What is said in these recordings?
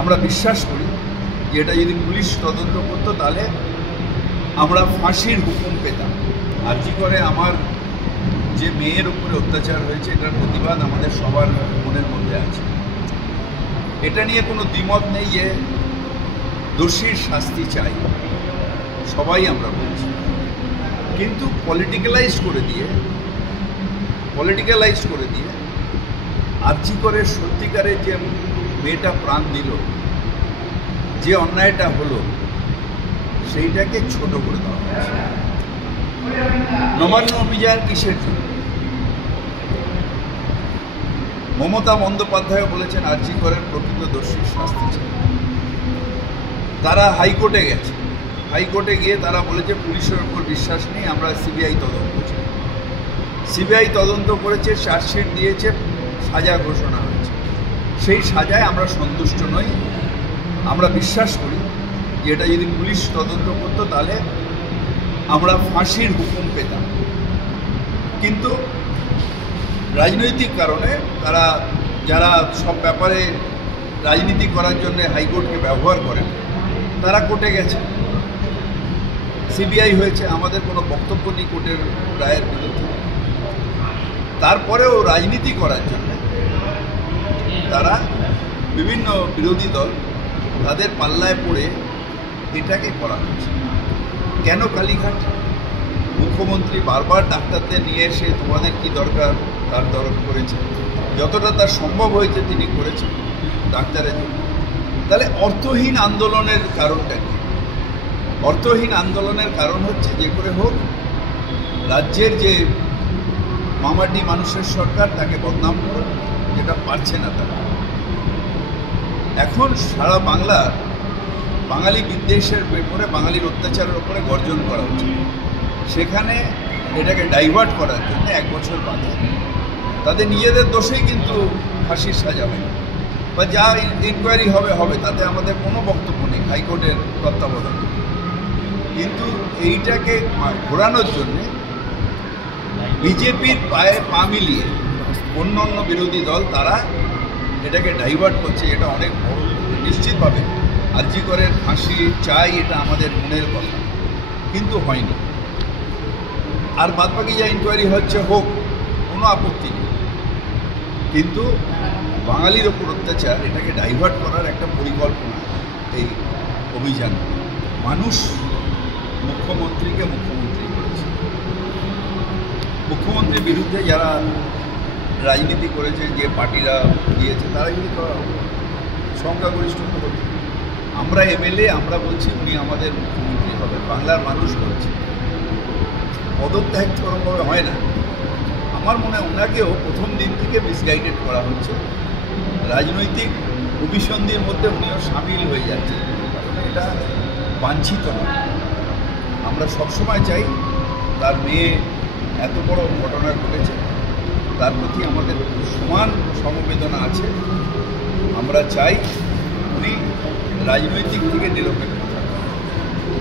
আমরা বিশ্বাস করি যে এটা যদি পুলিশ তদন্ত করতো তাহলে আমরা ফাঁসির হুকুম পেতাম। আর্জি করে আমার যে মেয়ের উপরে অত্যাচার হয়েছে এটার প্রতিবাদ আমাদের সবার মনের মধ্যে আছে। এটা নিয়ে কোনো দ্বিমত নেই যে দোষীর শাস্তি চাই, সবাই আমরা বলছি। কিন্তু পলিটিক্যালাইজ করে দিয়ে আর্জি করে সত্যিকারের যে মেয়েটা প্রাণ দিল, যে অন্যায়টা হলো, সেইটাকে ছোট করে দেওয়া হয়েছে। নবান্ন অভিযান কিসের জন্য? মমতা বন্দ্যোপাধ্যায় বলেছেন আর্জি করেন প্রকৃত দোষীর শাস্তি চাই। তারা হাইকোর্টে গিয়ে তারা বলেছে পুলিশের উপর বিশ্বাস নেই, আমরা সিবিআই তদন্ত চাই। সিবিআই তদন্ত করেছে, চার্জশিট দিয়েছে, সাজা ঘোষণা হয়েছে। সেই সাজায় আমরা সন্তুষ্ট নই। আমরা বিশ্বাস করি যে এটা যদি পুলিশ তদন্ত করতো তাহলে আমরা ফাঁসির হুকুম পেতাম। কিন্তু রাজনৈতিক কারণে তারা, যারা সব ব্যাপারে রাজনীতি করার জন্য হাইকোর্টকে ব্যবহার করেন, তারা কোর্টে গেছে, সিবিআই হয়েছে, আমাদের কোনো বক্তব্য নেই কোর্টের রায়ের বিরুদ্ধে। তারপরেও রাজনীতি করার জন্য তারা বিভিন্ন বিরোধী দল তাদের পাল্লায় পড়ে এটাকে করা হচ্ছে। কেন কালীঘাট? মুখ্যমন্ত্রী বারবার ডাক্তারদের নিয়ে এসে তোমাদের কি দরকার তার দরকার করেছে, যতটা তার সম্ভব হয়েছে তিনি করেছেন ডাক্তারের জন্য। তাহলে অর্থহীন আন্দোলনের কারণটা কি? অর্থহীন আন্দোলনের কারণ হচ্ছে যে করে হোক রাজ্যের যে মামাটি মানুষের সরকার তাকে বদনাম করে, যেটা পারছে না তারা। এখন সারা বাংলার বাঙালি বিদ্বেষের ব্যাপারে, বাঙালির অত্যাচারের উপরে গর্জন করা উচিত। সেখানে এটাকে ডাইভার্ট করার জন্য 1 বছর বাদে তাদের নিজেদের দোষেই কিন্তু ফাঁসির সাজা হয়, বা যা ইনকোয়ারি হবে তাতে আমাদের কোনো বক্তব্য নেই হাইকোর্টের তত্ত্বাবধানে। কিন্তু এইটাকে ঘোরানোর জন্যে বিজেপির পায়ে পা মিলিয়ে অন্য বিরোধী দল তারা এটাকে ডাইভার্ট করছে। এটা অনেক বড়। নিশ্চিতভাবে আর্জি করের ফাঁসি চাই, এটা আমাদের মনের কথা, কিন্তু হয়নি। আর বাদবাকি যা ইনকোয়ারি হচ্ছে হোক, কোনো আপত্তি নেই। কিন্তু বাঙালির ওপর অত্যাচার, এটাকে ডাইভার্ট করার একটা পরিকল্পনা এই অভিযান। মানুষ মুখ্যমন্ত্রীকে মুখ্যমন্ত্রী করেছে। মুখ্যমন্ত্রীর বিরুদ্ধে যারা রাজনীতি করেছে, যে পার্টিরা দিয়েছে, তারা যদি সংখ্যাগরিষ্ঠতা করছে। আমরা এমএলএ, আমরা বলছি উনি আমাদের মুখ্যমন্ত্রী হবেন, বাংলার মানুষ বলছে। পদত্যাগ কোনোভাবে হয় না। আমার মনে হয় ওনাকেও প্রথম দিন থেকে মিসগাইডেড করা হচ্ছে। রাজনৈতিক অভিসন্ধির মধ্যে উনিও সামিল হয়ে যাচ্ছে, এটা বাঞ্ছিত নয়। আমরা সবসময় চাই তার মেয়ে এত বড় ঘটনা ঘটেছে, তার প্রতি আমাদের সমান সমবেদনা আছে। আমরা চাই উনি রাজনৈতিক থেকে নিরপেক্ষ থাকেন।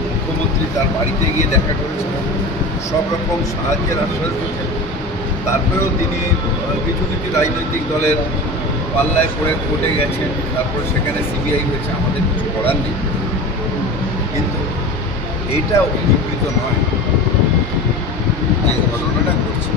মুখ্যমন্ত্রী তার বাড়িতে গিয়ে দেখা করেছিলেন, সব রকম সাহায্যের আশ্বাস দিয়েছেন। তারপরেও তিনি কিছু রাজনৈতিক দলের পাল্লায় পড়ে কোর্টে গেছেন, তারপর সেখানে সিবিআই হয়েছে, আমাদের কিছু করার নেই। কিন্তু এইটা অভিপ্রেত নয় যে ঘটনাটা ঘটছে।